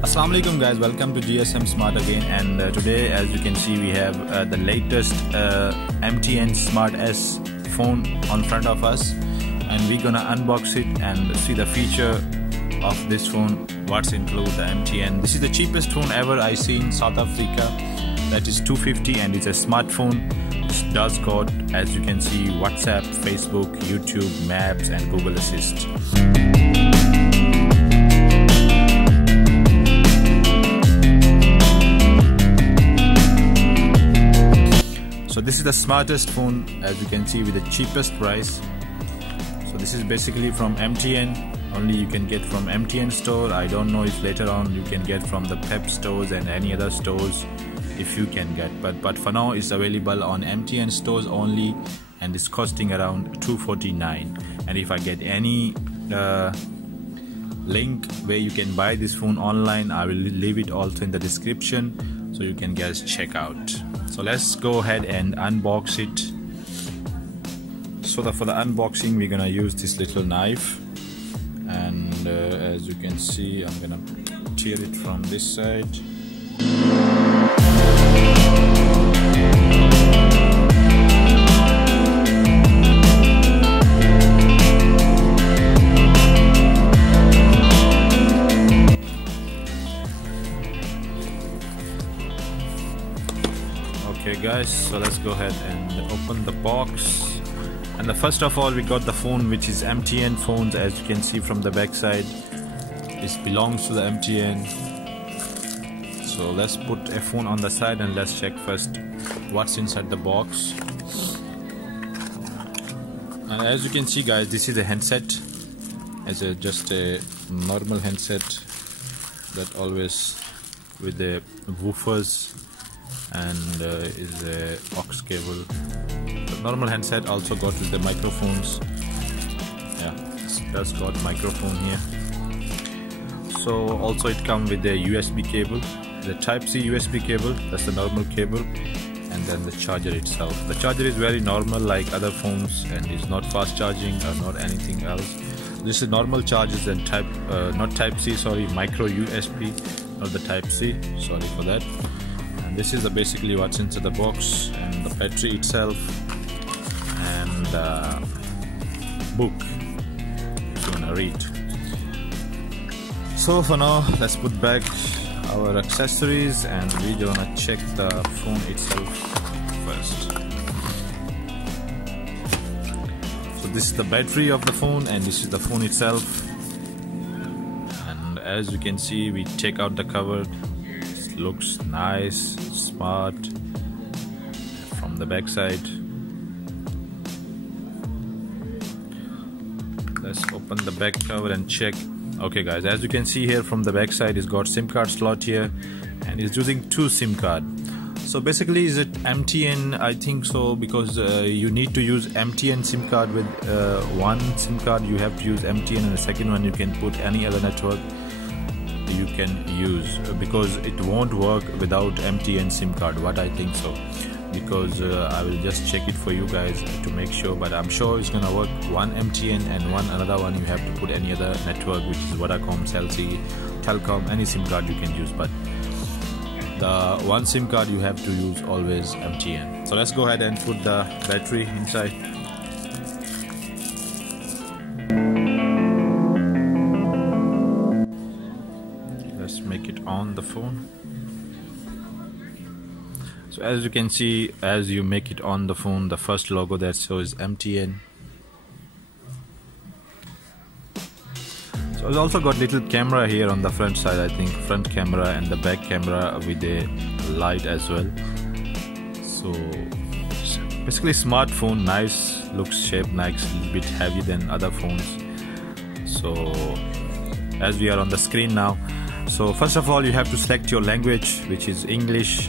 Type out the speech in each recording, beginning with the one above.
Assalamu alaikum guys, welcome to GSM Smart again, and today as you can see we have the latest MTN Smart S phone on front of us, and we're gonna unbox it and see the feature of this phone, what's included the MTN. This is the cheapest phone ever I see in South Africa, that is 250, and it's a smartphone. It does got, as you can see, WhatsApp, Facebook, YouTube, Maps and Google Assist. So this is the smartest phone, as you can see, with the cheapest price. So this is basically from MTN, only you can get from MTN store. I don't know if later on you can get from the Pep stores and any other stores if you can get, but for now it's available on MTN stores only, and it's costing around 249. And if I get any link where you can buy this phone online, I will leave it also in the description so you can guys check out. So let's go ahead and unbox it. So for the unboxing we're gonna use this little knife, and as you can see I'm gonna tear it from this side. Okay guys, so let's go ahead and open the box. And first of all we got the phone, which is MTN phones. As you can see from the back side, this belongs to the MTN. So let's put a phone on the side and let's check first what's inside the box. And as you can see guys, this is a handset. It's just a normal handset that always with the woofers and is a aux cable. The normal handset also got with the microphones. Yeah, it does got microphone here. So also it comes with the USB cable, the Type-C USB cable, that's the normal cable, and then the charger itself. The charger is very normal like other phones, and is not fast charging or not anything else. This is normal charges and not Type-C, sorry, micro USB, not the Type-C, sorry for that. And this is basically what's inside the box, and the battery itself, and the book if you wanna read. So for now let's put back our accessories and we're gonna check the phone itself first. So this is the battery of the phone, and this is the phone itself. And as you can see, we take out the cover. It looks nice, smart from the back side. Let's open the back cover and check. Okay guys, as you can see here from the back side, it's got SIM card slot here, and it's using 2 SIM card. So basically, is it MTN? I think so, because you need to use MTN SIM card with one SIM card. You have to use MTN, and the second one you can put any other network you can use, because it won't work without MTN SIM card, what I think so. Because I will just check it for you guys to make sure, but I'm sure it's gonna work. One MTN and one another one you have to put any other network, which is Vodacom, LTE, Telecom, any SIM card you can use, but the one SIM card you have to use always MTN. So let's go ahead and put the battery inside. Let's make it on the phone. So as you can see, as you make it on the phone, the first logo that shows MTN. So it's also got little camera here on the front side, I think front camera, and the back camera with a light as well. So basically smartphone, nice, looks shaped nice, a little bit heavy than other phones. So as we are on the screen now, so first of all you have to select your language, which is English.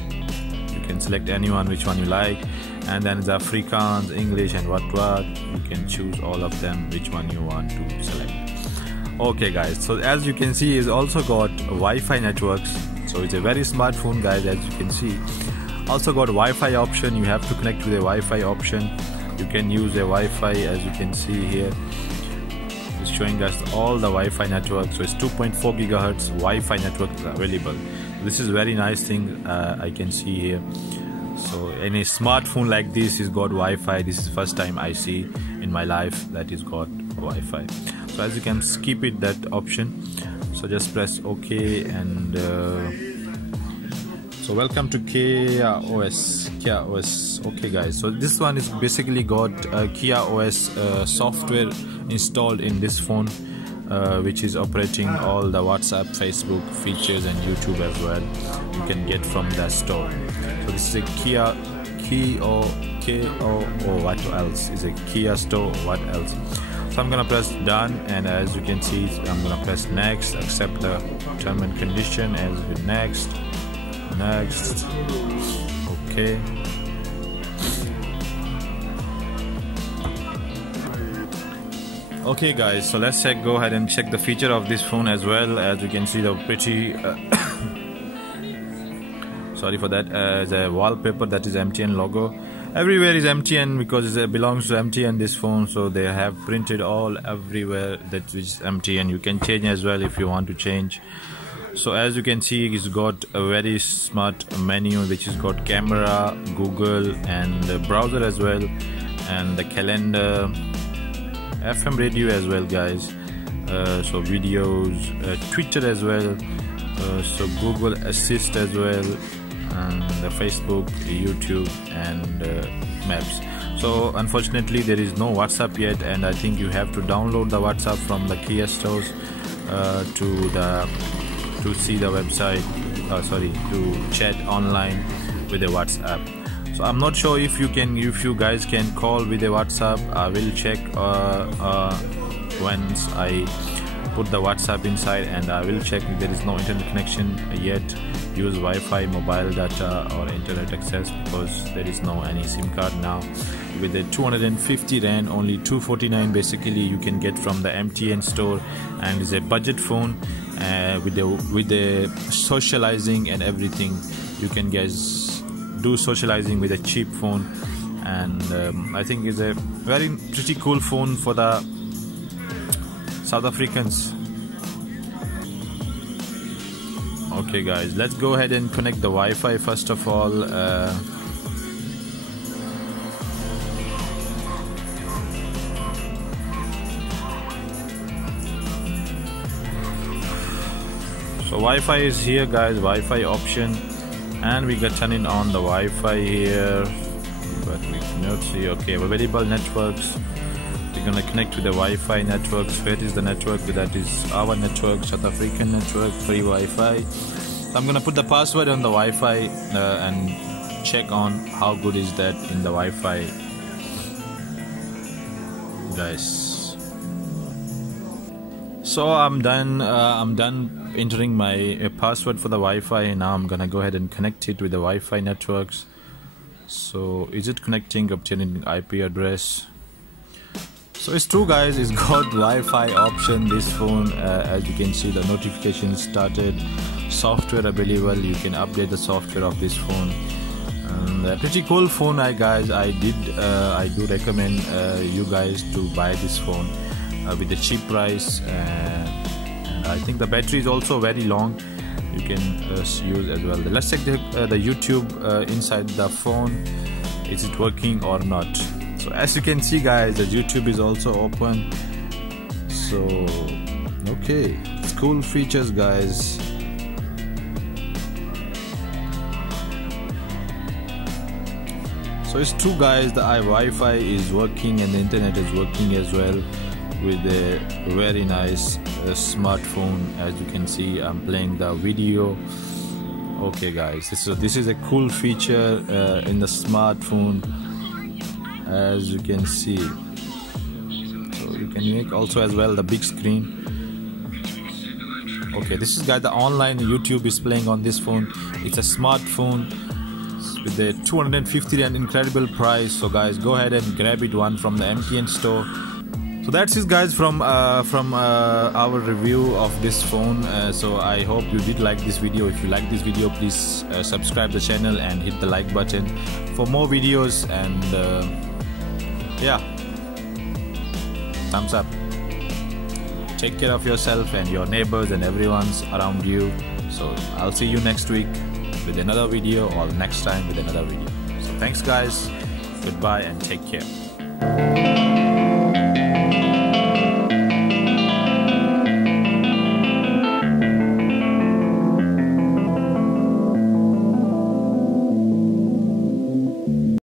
You can select anyone, which one you like, and then the Afrikaans, English and what you can choose all of them, which one you want to select. Okay guys, so as you can see, it's also got Wi-Fi networks. So it's a very smart phone guys, as you can see. Also got Wi-Fi option, you have to connect with a Wi-Fi option. You can use a Wi-Fi, as you can see here. It's showing us all the Wi-Fi network. So it's 2.4 gigahertz Wi-Fi network is available. This is very nice thing I can see here. So any smartphone like this is got Wi-Fi. This is first time I see in my life that is got Wi-Fi. So as you can skip it, that option, so just press OK. And so welcome to KaiOS. Okay guys, so this one is basically got KaiOS software installed in this phone, which is operating all the WhatsApp, Facebook features and YouTube as well. You can get from the store. So this is a what else is a Kia store, what else. So I'm gonna press done, and as you can see I'm gonna press next, accept the term and condition, as with next, okay. Okay guys, so let's go ahead and check the feature of this phone as well. As you can see, the pretty sorry for that, the wallpaper, that is MTN logo. Everywhere is MTN because it belongs to MTN, this phone, so they have printed all everywhere that is MTN. You can change as well if you want to change. So as you can see, it's got a very smart menu which has got camera, Google and the browser as well, and the calendar, FM radio as well guys, so videos, Twitter as well, so Google Assist as well, and Facebook, YouTube and Maps. So unfortunately there is no WhatsApp yet, and I think you have to download the WhatsApp from the Kia stores to see the website, to chat online with the WhatsApp. So I'm not sure if you guys can call with a WhatsApp. I will check once I put the WhatsApp inside, and I will check if there is no internet connection yet. Use Wi-Fi, mobile data or internet access, because there is no any SIM card now. With the 250 Rand, only 249 basically you can get from the MTN store, and it's a budget phone with the socializing and everything. You can guys do socializing with a cheap phone, and I think it's a very pretty cool phone for the South Africans. Okay guys, let's go ahead and connect the Wi-Fi first of all. So Wi-Fi is here guys, Wi-Fi option, and we got turning on the Wi-Fi here, but we cannot see. Okay, available networks. We're gonna connect to the Wi-Fi networks. Where is the network? That is our network, South African network, free Wi-Fi. So I'm gonna put the password on the Wi-Fi and check on how good is that in the Wi-Fi, guys. So I'm done entering my password for the Wi-Fi, and now I'm gonna go ahead and connect it with the Wi-Fi networks. So is it connecting, obtaining IP address? So it's true guys, it's got Wi-Fi option, this phone. As you can see, the notification started, software available, you can update the software of this phone. And pretty cool phone guys. I do recommend you guys to buy this phone with a cheap price, and I think the battery is also very long, you can use as well. Let's check the YouTube inside the phone. Is it working or not? So as you can see guys, the YouTube is also open. So okay, it's cool features guys. So it's true guys, the Wi-Fi is working and the internet is working as well, with a very nice smartphone. As you can see, I'm playing the video. Okay guys, this is a cool feature in the smartphone, as you can see. So you can make also as well the big screen. Okay, this is guys the online YouTube is playing on this phone. It's a smartphone with the 250 and incredible price. So guys, go ahead and grab it one from the MTN store. So that's it guys from our review of this phone. So I hope you did like this video. If you like this video, please subscribe the channel and hit the like button for more videos, and yeah, thumbs up. take care of yourself and your neighbors and everyone's around you. So I'll see you next week with another video, or next time with another video. So thanks guys, goodbye and take care.